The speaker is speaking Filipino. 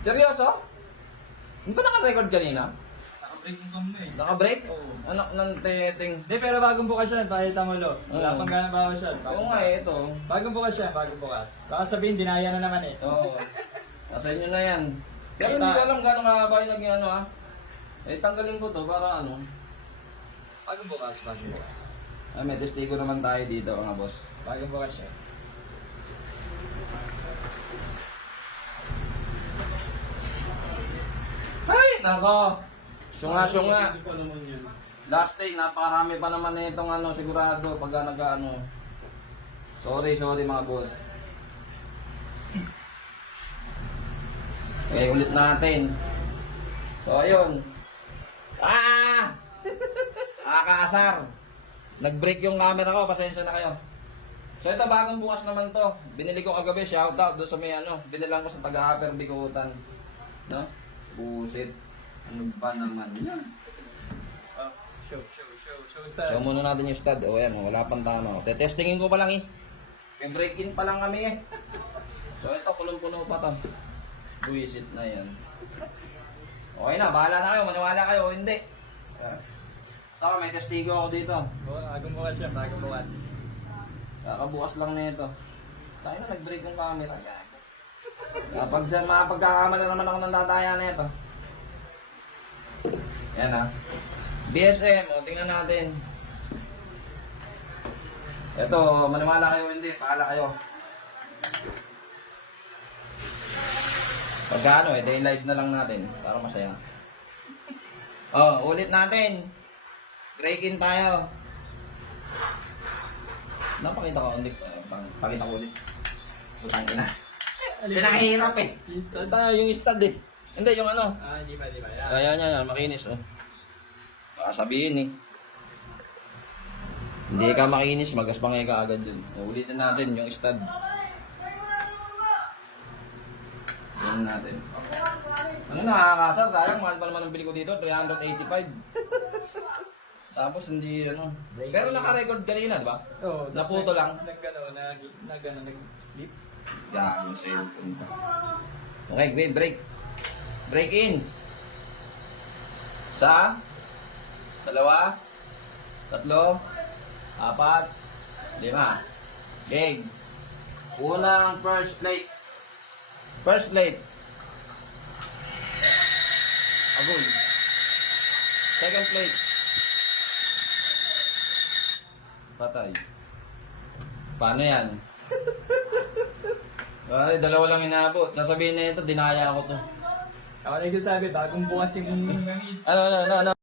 Seryoso? Hindi ba naka-record kanina? Naka-break yung cam mo eh. Naka-break? Oo. Anak ng teting. Hindi, pero bagong bukas yan, pakita mo lo. Wala Oo. pang ganang bawas yan. Oo nga eh, ito. Bagong bukas yan, bagong bukas. Baka sabihin, dinaya na naman eh. Oo. Nasa inyo na yan. Pero hindi ko alam gano'ng mahaba yung naging ano ha. Eh, tanggalin ko to para ano. Bagong bukas, bagong bukas. Ay, may testigo naman tayo dito mga boss. Bagong bukas yan. Ay, nako. Syunga-syunga. Hindi ko naman yan. Last day, napakarami pa naman na itong ano, sigurado pag nag-ano. Sorry mga boss. Okay, ulit natin. So, ayun. Ah! Nakakaasar. Nag-break yung camera ko, pasensya na kayo. So, ito bagong bukas naman to. Binili ko kagabi, shoutout doon sa may ano, binilang ko sa taga-Upper Bikutan. No? Busit. Ano ba naman yan? Oh, show style. So muna natin yung stud. O yan, wala pang tama. Tetestingin ko pa lang eh. May break-in pa lang kami eh. So ito, kulong-puno pa to. Buisit na yan. Okay na, bahala na kayo. Maniwala kayo o hindi. Ito, may testigo ako dito. Bagong bukas yan, bagong bukas. Kakabukas lang na ito. Tayo na, nag-break yung camera. Kapag mapagkakamala naman ako ng dadaya na ito. Yan ha. BSM, o tingnan natin. Ito, maniwala kayo hindi, paala kayo. Pagka ano, day live na lang natin para masaya. Oh, ulit natin. Break in tayo. Napakita ko ulit. Pakita ko ulit. Putang ina. Pinakahirap eh. Yung stud? Yung stud eh. Hindi, yung ano. Hindi pa. Yan. Kaya niya, makinis oh. Baka sabihin eh. Hindi ka makinis, magaspangay ka agad dun. Ulitin natin yung stud. Yan natin. Ano nakakasar? Sayang, mahal pa naman ang bili ko dito, 385. Tapos hindi ano. Pero naka-record kanina, di ba? Oo. Naputo lang. Nag-sleep. Yan, yung cellphone ko. Okay, wait, break. Break in. Sa? Dalawa? Tatlo? Apat? Lima. Game. Unang first plate. First plate. Agul. Second plate. Patay. Paano yan? Ay, dalawa lang inaabot. Sasabihin na ito, dinaya ako to. Ako nagsasabi, bagong bukas yung Ano?